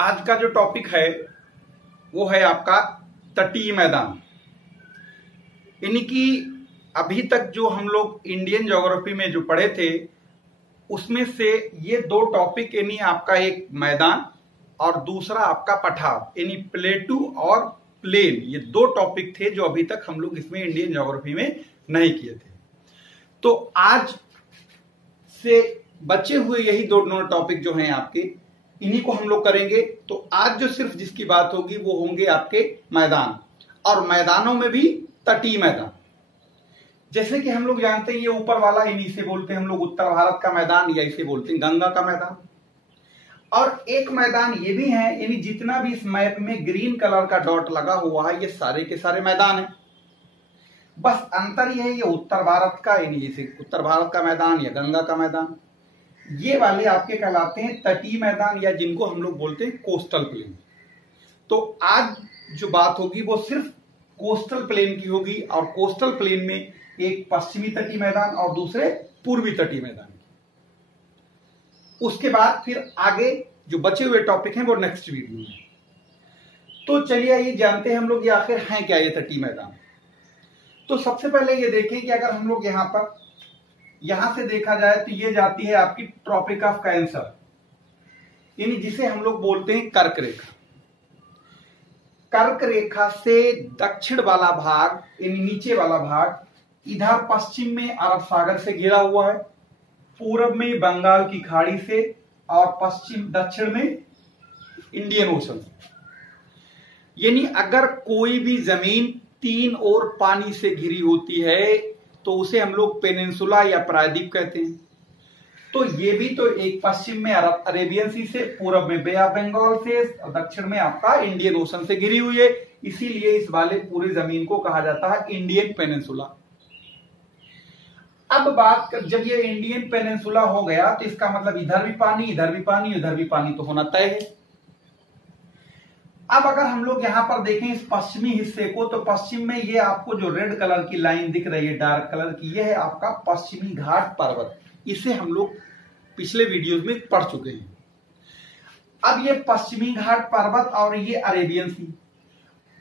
आज का जो टॉपिक है वो है आपका तटीय मैदान। यानी कि अभी तक जो हम लोग इंडियन ज्योग्राफी में जो पढ़े थे उसमें से ये दो टॉपिक, यानी आपका एक मैदान और दूसरा आपका पठार, यानी प्लेटू और प्लेन, ये दो टॉपिक थे जो अभी तक हम लोग इसमें इंडियन ज्योग्राफी में नहीं किए थे। तो आज से बचे हुए यही दो टॉपिक जो हैं आपके, इन्हीं को हम लोग करेंगे। तो आज जो सिर्फ जिसकी बात होगी वो होंगे आपके मैदान, और मैदानों में भी तटीय मैदान। जैसे कि हम लोग जानते हैं ये ऊपर वाला, इन्हीं से बोलते हैं हम लोग उत्तर भारत का मैदान, या इसे बोलते हैं गंगा का मैदान। और एक मैदान ये भी है, यानी जितना भी इस मैप में ग्रीन कलर का डॉट लगा हुआ है ये सारे के सारे मैदान है। बस अंतर यह है ये उत्तर भारत का, यानी जैसे उत्तर भारत का मैदान या गंगा का मैदान, ये वाले आपके कहलाते हैं तटीय मैदान, या जिनको हम लोग बोलते हैं कोस्टल प्लेन। तो आज जो बात होगी वो सिर्फ कोस्टल प्लेन की होगी, और कोस्टल प्लेन में एक पश्चिमी तटीय मैदान और दूसरे पूर्वी तटीय मैदान। उसके बाद फिर आगे जो बचे हुए टॉपिक हैं वो नेक्स्ट वीडियो में। तो चलिए ये जानते हैं हम लोग ये आखिर हैं क्या ये तटीय मैदान। तो सबसे पहले ये देखें कि अगर हम लोग यहां से देखा जाए तो ये जाती है आपकी ट्रॉपिक ऑफ कैंसर, यानी जिसे हम लोग बोलते हैं कर्क रेखा। कर्क रेखा से दक्षिण वाला भाग, यानी नीचे वाला भाग, इधर पश्चिम में अरब सागर से घिरा हुआ है, पूरब में बंगाल की खाड़ी से, और पश्चिम दक्षिण में इंडियन ओशन से। यानी अगर कोई भी जमीन तीन ओर पानी से घिरी होती है तो उसे हम लोग पेनिनसुला या प्रायद्वीप कहते हैं। तो ये भी तो एक पश्चिम में अरेबियन सी से, पूरब में बे ऑफ बंगाल से, और दक्षिण में आपका इंडियन ओशन से घिरी हुई है। इसीलिए इस वाले पूरी जमीन को कहा जाता है इंडियन पेनिनसुला। अब बात कर, जब ये इंडियन पेनिनसुला हो गया तो इसका मतलब इधर भी पानी, इधर भी पानी, इधर भी पानी तो होना तय है। अब अगर हम लोग यहां पर देखें इस पश्चिमी हिस्से को, तो पश्चिम में ये आपको जो रेड कलर की लाइन दिख रही है, डार्क कलर की, ये है आपका पश्चिमी घाट पर्वत। इसे हम लोग पिछले वीडियोस में पढ़ चुके हैं। अब ये पश्चिमी घाट पर्वत और ये अरेबियन सी,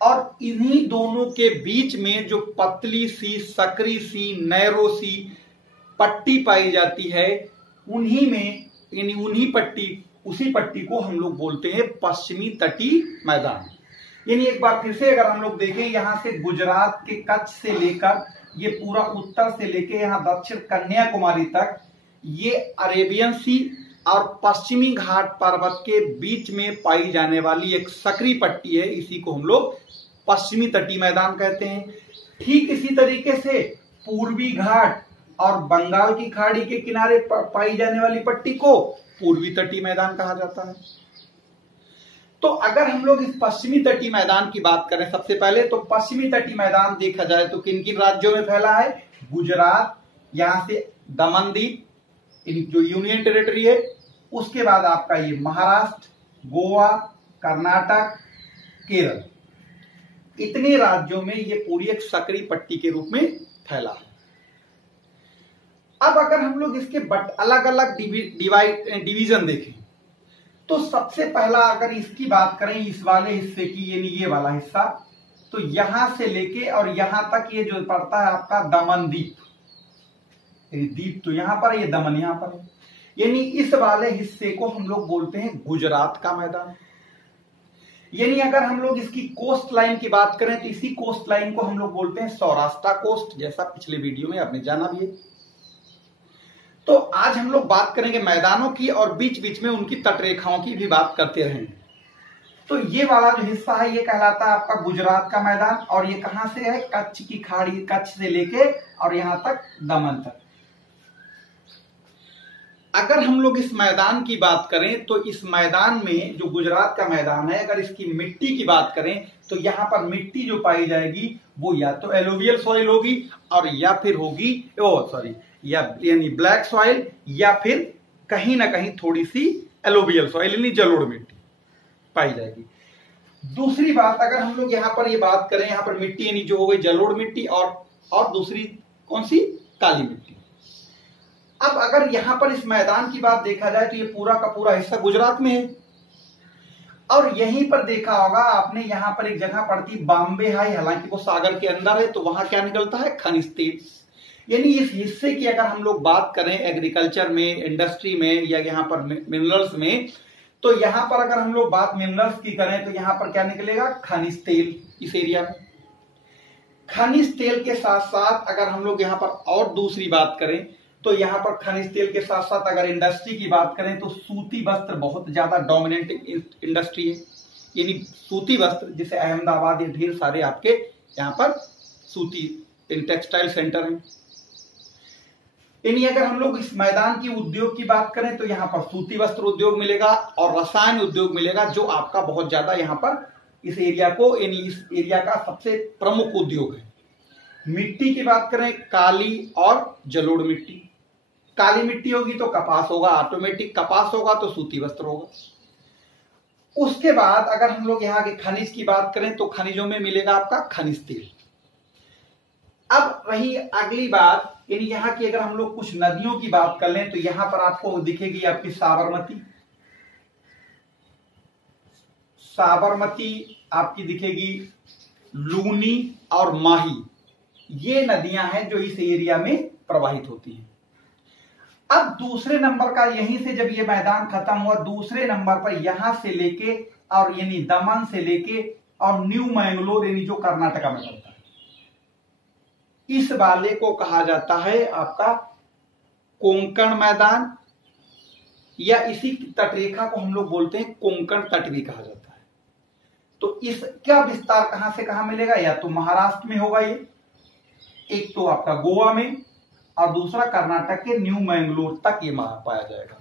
और इन्हीं दोनों के बीच में जो पतली सी, सकरी सी, नैरो सी पट्टी पाई जाती है, उन्हीं में, यानी उसी पट्टी को हम लोग बोलते हैं पश्चिमी तटीय मैदान। यानी एक बार फिर से अगर हम लोग देखें, यहां से गुजरात के कच्छ से लेकर ये पूरा उत्तर से लेकर यहां दक्षिण कन्याकुमारी तक, ये अरेबियन सी और पश्चिमी घाट पर्वत के बीच में पाई जाने वाली एक सकरी पट्टी है, इसी को हम लोग पश्चिमी तटीय मैदान कहते हैं। ठीक इसी तरीके से पूर्वी घाट और बंगाल की खाड़ी के किनारे पाई जाने वाली पट्टी को पूर्वी तटीय मैदान कहा जाता है। तो अगर हम लोग इस पश्चिमी तटीय मैदान की बात करें, सबसे पहले तो पश्चिमी तटीय मैदान देखा जाए तो किन किन राज्यों में फैला है? गुजरात, यहां से दमन द्वीप जो यूनियन टेरिटरी है, उसके बाद आपका ये महाराष्ट्र, गोवा, कर्नाटक, केरल, इतने राज्यों में ये पूरी एक सकरी पट्टी के रूप में फैला है। अब अगर हम लोग इसके अलग अलग डिवीजन देखें, तो सबसे पहला अगर इसकी बात करें इस वाले हिस्से की, यानी ये वाला हिस्सा, तो यहां से लेके और यहां तक ये जो पड़ता है आपका दमन द्वीप। द्वीप तो यहां पर है, ये दमन यहां पर है, यानी इस वाले हिस्से को हम लोग बोलते हैं गुजरात का मैदान। यानी अगर हम लोग इसकी कोस्ट लाइन की बात करें तो इसी कोस्ट लाइन को हम लोग बोलते हैं सौराष्ट्र कोस्ट, जैसा पिछले वीडियो में आपने जाना भी है। तो आज हम लोग बात करेंगे मैदानों की, और बीच बीच में उनकी तटरेखाओं की भी बात करते रहेंगे। तो ये वाला जो हिस्सा है ये कहलाता है आपका गुजरात का मैदान, और ये कहां से है? कच्छ की खाड़ी, कच्छ से लेके और यहां तक दमन तक। अगर हम लोग इस मैदान की बात करें तो इस मैदान में जो गुजरात का मैदान है, अगर इसकी मिट्टी की बात करें तो यहां पर मिट्टी जो पाई जाएगी वो या तो एलोवियल सॉइल होगी, और या फिर होगी यानी ब्लैक सॉइल, या फिर कहीं ना कहीं थोड़ी सी एलोवियल सॉइल यानी जलोढ़ मिट्टी पाई जाएगी। दूसरी बात, अगर हम लोग यहाँ पर ये बात करें, यहाँ पर मिट्टी यानी जो हो गई जलोढ़ मिट्टी, और दूसरी कौन सी? काली मिट्टी। अब अगर यहां पर इस मैदान की बात देखा जाए तो ये पूरा का पूरा हिस्सा गुजरात में है, और यहीं पर देखा होगा आपने, यहां पर एक जगह पड़ती बॉम्बे हाई, हालांकि वो सागर के अंदर है, तो वहां क्या निकलता है, खनिज तेल। यानी इस हिस्से की अगर हम लोग बात करें एग्रीकल्चर में, इंडस्ट्री में, या यहाँ पर मिनरल्स में, तो यहां पर अगर हम लोग बात मिनरल्स की करें तो यहां पर क्या निकलेगा, खनिज तेल इस एरिया में। खनिज तेल के साथ साथ अगर हम लोग यहां पर और दूसरी बात करें तो यहां पर खनिज तेल के साथ साथ अगर इंडस्ट्री की बात करें तो सूती वस्त्र बहुत ज्यादा डोमिनेंट इंडस्ट्री है। यानी सूती वस्त्र, जिसे अहमदाबाद, ये ढेर सारे आपके यहां पर सूती टेक्सटाइल सेंटर हैं। यानी अगर हम लोग इस मैदान की उद्योग की बात करें तो यहां पर सूती वस्त्र उद्योग मिलेगा और रसायन उद्योग मिलेगा, जो आपका बहुत ज्यादा यहां पर इस एरिया को, यानी इस एरिया का सबसे प्रमुख उद्योग है। मिट्टी की बात करें, काली और जलोढ़ मिट्टी। काली मिट्टी होगी तो कपास होगा, ऑटोमेटिक कपास होगा तो सूती वस्त्र होगा। उसके बाद अगर हम लोग यहाँ के खनिज की बात करें तो खनिजों में मिलेगा आपका खनिज तेल। अब रही अगली बात, यानी यहाँ की अगर हम लोग कुछ नदियों की बात कर लें तो यहां पर आपको दिखेगी आपकी साबरमती, आपकी दिखेगी लूनी और माही। ये नदियां हैं जो इस एरिया में प्रवाहित होती हैं। अब दूसरे नंबर का, यहीं से जब ये मैदान खत्म हुआ, दूसरे नंबर पर यहां से लेके और यानी दमन से लेके और न्यू मैंगलोर, यानी जो कर्नाटका में पड़ता है, इस वाले को कहा जाता है आपका कोंकण मैदान, या इसी तटरेखा को हम लोग बोलते हैं कोंकण तट भी कहा जाता है। तो इसका विस्तार कहां से कहां मिलेगा, या तो महाराष्ट्र में होगा ये, एक तो आपका गोवा में, और दूसरा कर्नाटक के न्यू मैंगलोर तक ये पाया जाएगा।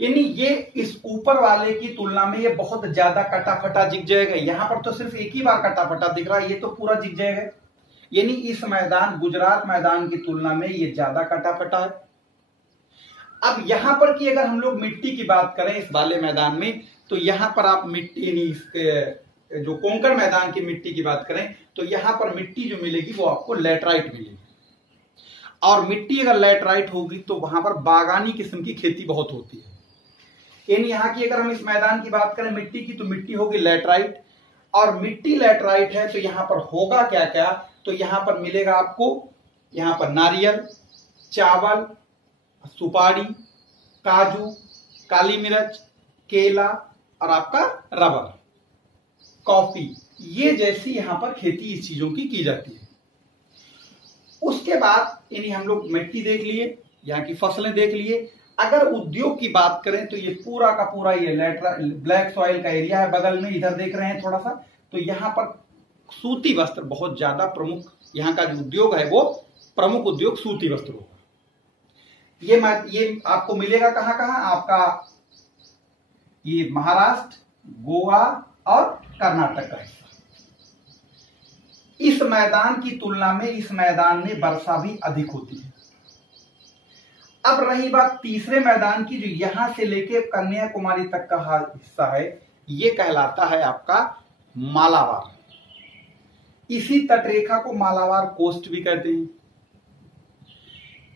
यानी ये इस ऊपर वाले की तुलना में ये बहुत ज्यादा कटाफटा दिख जाएगा। यहां पर तो सिर्फ एक ही बार कटाफटा दिख रहा है, ये तो पूरा दिख जाएगा। यानी इस मैदान, गुजरात मैदान की तुलना में ये ज्यादा कटाफटा है। अब यहां पर की अगर हम लोग मिट्टी की बात करें इस वाले मैदान में, तो यहां पर आप मिट्टी, यानी जो कोंकण मैदान की मिट्टी की बात करें तो यहां पर मिट्टी जो मिलेगी वो आपको लैटराइट मिलेगी। और मिट्टी अगर लैटराइट होगी तो वहां पर बागानी किस्म की खेती बहुत होती है। यानी यहाँ की अगर हम इस मैदान की बात करें मिट्टी की, तो मिट्टी होगी लैटराइट, और मिट्टी लैटराइट है तो यहां पर होगा क्या क्या, तो यहां पर मिलेगा आपको, यहां पर नारियल, चावल, सुपारी, काजू, काली मिर्च, केला और आपका रबर, कॉफी, ये जैसी यहां पर खेती इस चीजों की जाती है। उसके बाद यानी हम लोग मिट्टी देख लिए, यहाँ की फसलें देख लिए। अगर उद्योग की बात करें तो ये पूरा का पूरा ये ब्लैक सॉइल का एरिया है, बगल में इधर देख रहे हैं थोड़ा सा, तो यहाँ पर सूती वस्त्र बहुत ज्यादा प्रमुख, यहाँ का जो उद्योग है वो प्रमुख उद्योग सूती वस्त्र होगा। ये आपको मिलेगा कहां कहां, आपका ये महाराष्ट्र, गोवा और कर्नाटक का हिस्सा। इस मैदान की तुलना में इस मैदान में वर्षा भी अधिक होती है। अब रही बात तीसरे मैदान की, जो यहां से लेके कन्याकुमारी तक का हिस्सा है, ये कहलाता है आपका मालाबार। इसी तटरेखा को मालाबार कोस्ट भी कहते हैं।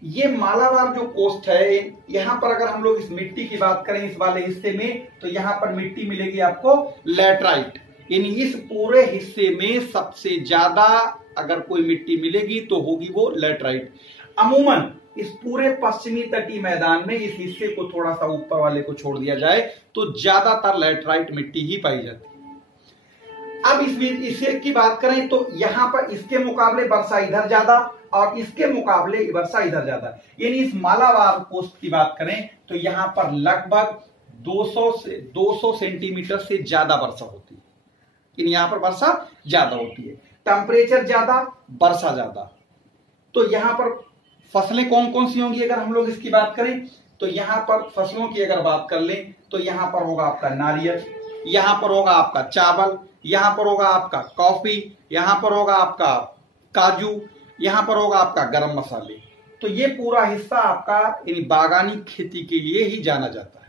ये मालाबार जो कोस्ट है, यहां पर अगर हम लोग इस मिट्टी की बात करें इस वाले हिस्से में, तो यहां पर मिट्टी मिलेगी आपको लैटराइट। यानी इस पूरे हिस्से में सबसे ज्यादा अगर कोई मिट्टी मिलेगी तो होगी वो लैटराइट। अमूमन इस पूरे पश्चिमी तटीय मैदान में इस हिस्से को थोड़ा सा ऊपर वाले को छोड़ दिया जाए तो ज्यादातर लैटराइट मिट्टी ही पाई जाती है। अब इसे की बात करें तो यहां पर इसके मुकाबले वर्षा इधर ज्यादा और इसके मुकाबले वर्षा इधर ज्यादा। यानी इस मालाबार कोस्ट की बात करें तो यहां पर लगभग 200 सेंटीमीटर से ज्यादा वर्षा होती है। यानी यहां पर वर्षा ज्यादा होती है, टेम्परेचर ज्यादा, वर्षा ज्यादा। तो यहां पर फसलें कौन कौन सी होंगी अगर हम लोग इसकी बात करें तो यहां पर फसलों की अगर बात कर लें तो यहां पर होगा आपका नारियल, यहां पर होगा आपका चावल, यहां पर होगा आपका कॉफी, यहां पर होगा आपका काजू, यहां पर होगा आपका गरम मसाले। तो ये पूरा हिस्सा आपका यानी बागानी खेती के लिए ही जाना जाता है।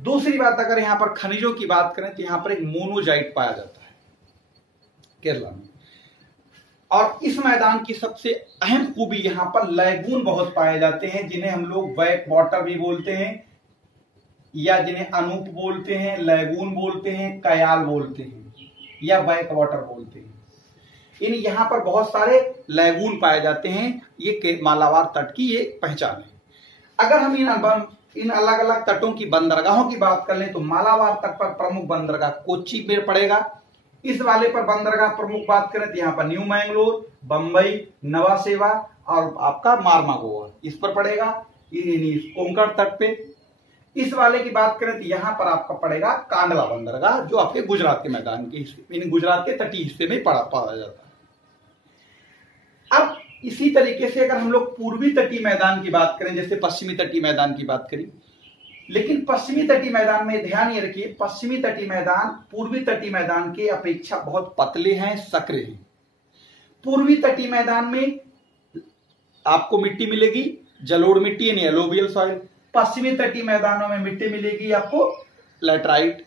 दूसरी बात अगर यहां पर खनिजों की बात करें तो यहां पर एक मोनोजाइट पाया जाता है केरला में। और इस मैदान की सबसे अहम खूबी यहां पर लैगून बहुत पाए जाते हैं, जिन्हें हम लोग बैक वाटर भी बोलते हैं। या जिन्हें अनूप बोलते हैं, लैगून बोलते हैं, कयाल बोलते हैं या बैक वाटर बोलते हैं। इन यहाँ पर बहुत सारे लैगून पाए जाते हैं। ये मालाबार तट की ये पहचान है। अगर हम इन अलग अलग तटों की बंदरगाहों की बात कर लें तो मालाबार तट पर प्रमुख बंदरगाह कोच्चि में पड़ेगा। इस वाले पर बंदरगाह प्रमुख बात करें तो यहाँ पर न्यू मैंगलोर, बंबई, नवा सेवा और आपका मार्मागोआ इस पर पड़ेगा, कोंकण तट पे। इस वाले की बात करें तो यहाँ पर आपका पड़ेगा कांडला बंदरगाह, जो आपके गुजरात के मैदान के हिस्से, गुजरात के तटीय हिस्से में पाया जाता है। अब इसी तरीके से अगर हम लोग पूर्वी तटीय मैदान की बात करें, जैसे पश्चिमी तटीय मैदान की बात करी, लेकिन पश्चिमी तटीय मैदान में ध्यान ये रखिए, पश्चिमी तटीय मैदान पूर्वी तटीय मैदान के अपेक्षा बहुत पतले हैं, सकरे हैं। पूर्वी तटीय मैदान में आपको मिट्टी मिलेगी जलोढ़ मिट्टी यानी एलोवियल सॉइल। पश्चिमी तटीय मैदानों में मिट्टी मिलेगी आपको लैटराइट।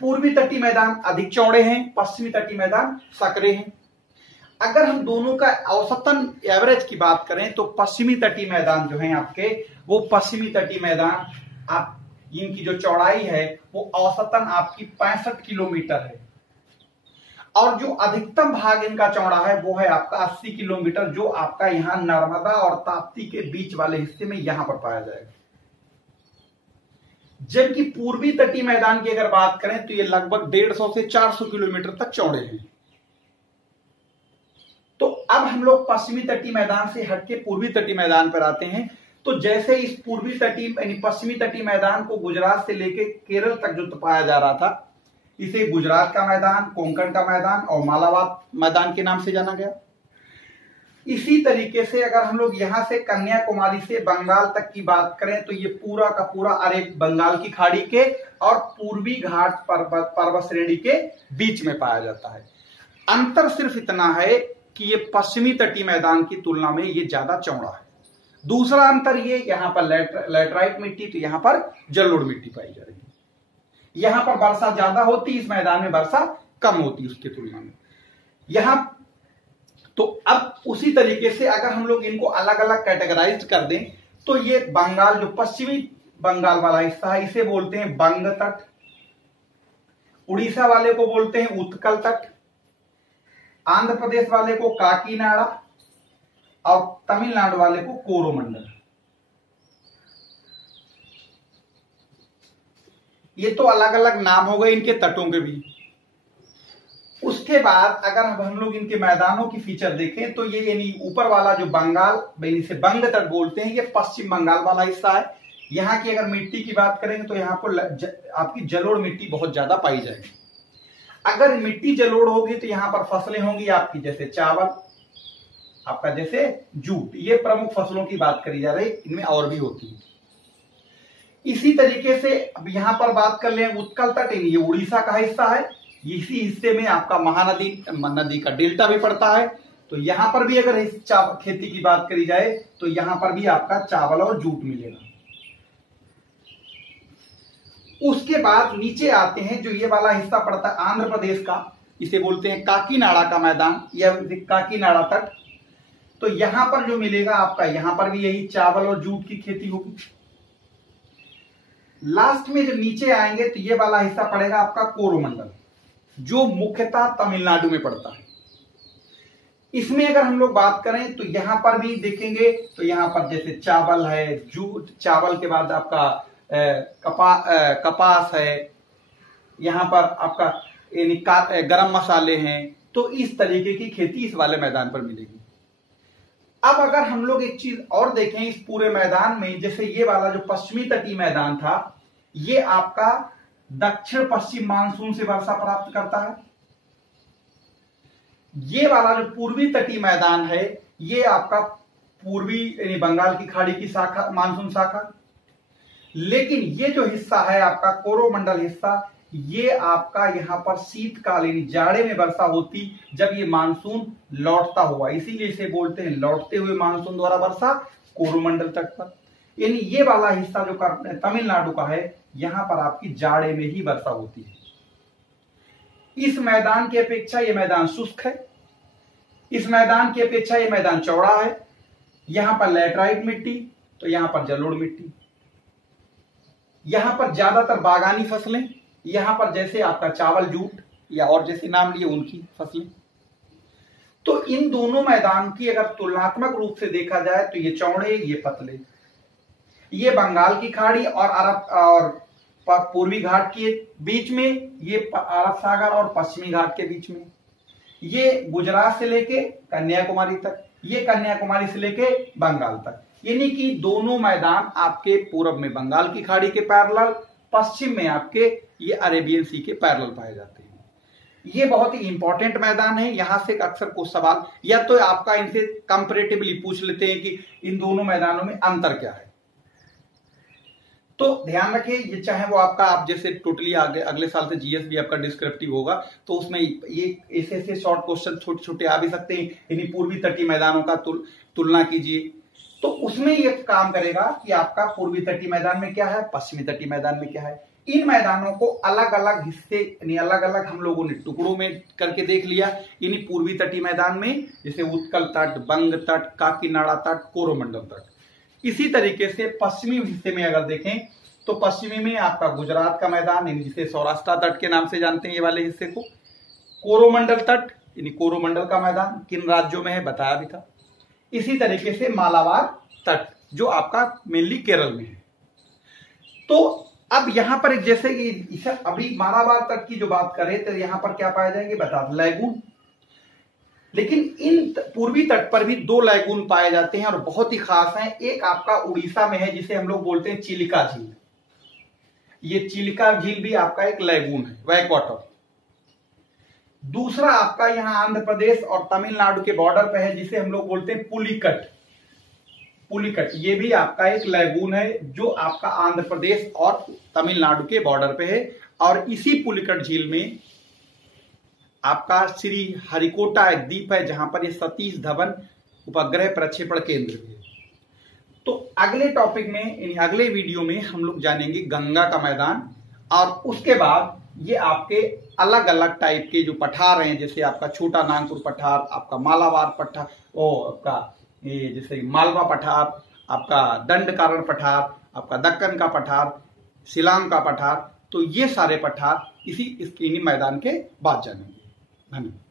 पूर्वी तटीय मैदान अधिक चौड़े हैं, पश्चिमी तटीय मैदान सकरे हैं। अगर हम दोनों का औसतन एवरेज की बात करें तो पश्चिमी तटीय मैदान जो है आपके, वो पश्चिमी तटीय मैदान आप इनकी जो चौड़ाई है वो औसतन आपकी 65 किलोमीटर है, और जो अधिकतम भाग इनका चौड़ा है वो है आपका 80 किलोमीटर, जो आपका यहाँ नर्मदा और ताप्ती के बीच वाले हिस्से में यहां पर पाया जाएगा। जबकि पूर्वी तटीय मैदान की अगर बात करें तो ये लगभग 150 से 400 किलोमीटर तक चौड़े हैं। तो अब हम लोग पश्चिमी तटीय मैदान से हटके पूर्वी तटीय मैदान पर आते हैं। तो जैसे इस पूर्वी तटीय यानी पश्चिमी तटीय मैदान को गुजरात से लेके केरल तक जो पाया जा रहा था, इसे गुजरात का मैदान, कोंकण का मैदान और मालाबार मैदान के नाम से जाना गया। इसी तरीके से अगर हम लोग यहां से कन्याकुमारी से बंगाल तक की बात करें तो ये पूरा का पूरा अरे बंगाल की खाड़ी के और पूर्वी घाट पर्वत श्रेणी के बीच में पाया जाता है। अंतर सिर्फ इतना है कि ये पश्चिमी तटीय मैदान की तुलना में ये ज्यादा चौड़ा है। दूसरा अंतर ये, यहां पर लैटराइट मिट्टी, तो यहां पर जलोढ़ मिट्टी पाई जा रही है। यहां पर वर्षा ज्यादा होती, इस मैदान में वर्षा कम होती उसकी तुलना में। यहां तो अब उसी तरीके से अगर हम लोग इनको अलग अलग कैटेगराइज कर दें तो ये बंगाल, जो पश्चिमी बंगाल वाला हिस्सा है, इसे बोलते हैं बंग तट। उड़ीसा वाले को बोलते हैं उत्कल तट। आंध्र प्रदेश वाले को काकीनाडा और तमिलनाडु वाले को कोरोमंडल। ये तो अलग अलग नाम हो गए इनके तटों के भी। उसके बाद अगर हम लोग इनके मैदानों की फीचर देखें तो ये यानी ऊपर वाला जो बंगाल, इसे बंग तट बोलते हैं, ये पश्चिम बंगाल वाला हिस्सा है। यहाँ की अगर मिट्टी की बात करेंगे तो यहाँ को आपकी जलोढ़ मिट्टी बहुत ज्यादा पाई जाएगी। अगर मिट्टी जलोढ़ होगी तो यहाँ पर फसलें होंगी आपकी जैसे चावल, आपका जैसे जूट, ये प्रमुख फसलों की बात करी जा रही, इनमें और भी होती है। इसी तरीके से अब यहाँ पर बात कर लें उत्कल तट, ये उड़ीसा का हिस्सा है। इसी हिस्से में आपका महानदी नदी का डेल्टा भी पड़ता है। तो यहाँ पर भी अगर इस खेती की बात करी जाए तो यहाँ पर भी आपका चावल और जूट मिलेगा। उसके बाद नीचे आते हैं, जो ये वाला हिस्सा पड़ता है आंध्र प्रदेश का, इसे बोलते हैं काकीनाडा का मैदान या काकीनाडा तट। तो यहां पर जो मिलेगा आपका, यहां पर भी यही चावल और जूट की खेती होगी। लास्ट में जब नीचे आएंगे तो ये वाला हिस्सा पड़ेगा आपका कोरोमंडल, जो मुख्यतः तमिलनाडु में पड़ता है। इसमें अगर हम लोग बात करें तो यहां पर भी देखेंगे तो यहां पर जैसे चावल है, जूट, चावल के बाद आपका कपास है, यहां पर आपका गरम मसाले हैं। तो इस तरीके की खेती इस वाले मैदान पर मिलेगी। अब अगर हम लोग एक चीज और देखें इस पूरे मैदान में, जैसे ये वाला जो पश्चिमी तटीय मैदान था, ये आपका दक्षिण पश्चिम मानसून से वर्षा प्राप्त करता है। ये वाला जो पूर्वी तटीय मैदान है, ये आपका पूर्वी यानी बंगाल की खाड़ी की शाखा, मानसून शाखा। लेकिन ये जो हिस्सा है आपका कोरोमंडल हिस्सा, ये आपका यहाँ पर शीतकालीन जाड़े में वर्षा होती जब ये मानसून लौटता हुआ, इसीलिए इसे बोलते हैं लौटते हुए मानसून द्वारा वर्षा कोरोमंडल तट पर। यानी ये वाला हिस्सा जो तमिलनाडु का है, यहां पर आपकी जाड़े में ही वर्षा होती है। इस मैदान की अपेक्षा ये मैदान शुष्क है, इस मैदान की अपेक्षा ये मैदान चौड़ा है। यहां पर लैटराइट मिट्टी, तो यहां पर जलोढ़ मिट्टी। यहाँ पर ज्यादातर बागानी फसलें, यहाँ पर जैसे आपका चावल, जूट या और जैसे नाम लिए उनकी फसलें। तो इन दोनों मैदान की अगर तुलनात्मक रूप से देखा जाए तो ये चौड़े, ये पतले, ये बंगाल की खाड़ी और अरब और पूर्वी घाट के बीच में, ये अरब सागर और पश्चिमी घाट के बीच में, ये गुजरात से लेके कन्याकुमारी तक, ये कन्याकुमारी से लेके बंगाल तक। यानी कि दोनों मैदान आपके पूर्व में बंगाल की खाड़ी के पैरेलल, पश्चिम में आपके ये अरेबियन सी के पैरेलल पाए जाते हैं। ये बहुत ही इंपॉर्टेंट मैदान है। यहां से अक्सर कुछ सवाल या तो आपका इनसे कंपैरेटिवली पूछ लेते हैं कि इन दोनों मैदानों में अंतर क्या है। तो ध्यान रखिए, ये चाहे वो आपका आप जैसे टोटली अगले साल से जीएस भी आपका डिस्क्रिप्टिव होगा, तो उसमें ये ऐसे शॉर्ट क्वेश्चन छोटे छोटे आ भी सकते हैं। यानी पूर्वी तटीय मैदानों का तुलना कीजिए, तो उसमें ये काम करेगा कि आपका पूर्वी तटीय मैदान में क्या है, पश्चिमी तटीय मैदान में क्या है। इन मैदानों को अलग अलग हिस्से यानी अलग अलग हम लोगों ने टुकड़ों में करके देख लिया। यानी पूर्वी तटीय मैदान में जैसे उत्कल तट, बंग तट, काकीनाडा तट, कोरोमंडल तट। इसी तरीके से पश्चिमी हिस्से में अगर देखें तो पश्चिमी में आपका गुजरात का मैदान, जिसे सौराष्ट्र तट के नाम से जानते हैं ये वाले हिस्से को, कोरोमंडल तट यानी कोरोमंडल का मैदान किन राज्यों में है बताया भी था। इसी तरीके से मालाबार तट जो आपका मेनली केरल में है। तो अब यहां पर जैसे कि अभी मालाबार तट की जो बात करें तो यहां पर क्या पाए जाएंगे बता, लैगून। लेकिन इन पूर्वी तट पर भी दो लैगून पाए जाते हैं और बहुत ही खास हैं। एक आपका उड़ीसा में है जिसे हम लोग बोलते हैं चिलिका झील। ये चिलिका झील भी आपका एक लैगून है, बैक वाटर। दूसरा आपका यहां आंध्र प्रदेश और तमिलनाडु के बॉर्डर पे है जिसे हम लोग बोलते हैं पुलिकट। पुलिकट ये भी आपका एक लैगून है जो आपका आंध्र प्रदेश और तमिलनाडु के बॉर्डर पे है। और इसी पुलिकट झील में आपका श्री हरिकोटा एक द्वीप है जहां पर ये सतीश धवन उपग्रह प्रक्षेपण केंद्र भी है। तो अगले टॉपिक में अगले वीडियो में हम लोग जानेंगे गंगा का मैदान, और उसके बाद ये आपके अलग अलग टाइप के जो पठार हैं, जैसे आपका छोटा नागपुर पठार, आपका मालाबार पठार, आपका ये जैसे मालवा पठार, आपका दंडकारण पठार, आपका दक्कन का पठार, शिलांग का पठार, तो ये सारे पठार इसी मैदान के बाद जानेंगे। धन्यवाद।